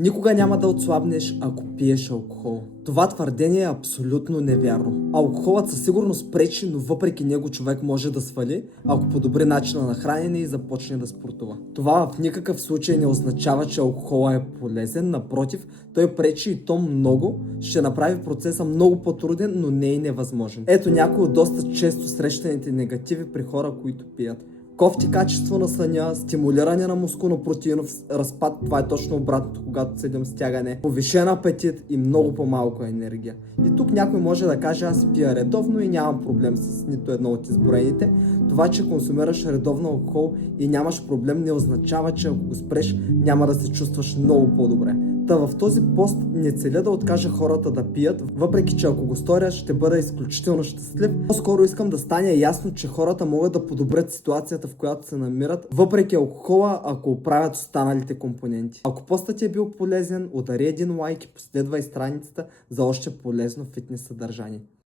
Никога няма да отслабнеш, ако пиеш алкохол. Това твърдение е абсолютно невярно. Алкохолът със сигурност пречи, но въпреки него човек може да свали, ако подобри начина на хранене и започне да спортува. Това в никакъв случай не означава, че алкохолът е полезен, напротив, той пречи и то много, ще направи процеса много по-труден, но не и невъзможен. Ето някои от доста често срещаните негативи при хора, които пият. Кофти качество на съня, стимулиране на мускулно-протеинов разпад, това е точно обратното, когато седим с тягане, повишен апетит и много по-малко енергия. И тук някой може да каже, аз пия редовно и нямам проблем с нито едно от изброените. Това, че консумираш редовно алкохол и нямаш проблем, не означава, че ако го спреш, няма да се чувстваш много по-добре. Та в този пост не целя да откажа хората да пият, въпреки че ако го сторя, ще бъда изключително щастлив. По-скоро искам да стане ясно, че хората могат да подобрят ситуацията, в която се намират, въпреки алкохола, ако оправят останалите компоненти. Ако постът ти е бил полезен, удари един лайк и последвай страницата за още полезно фитнес съдържание.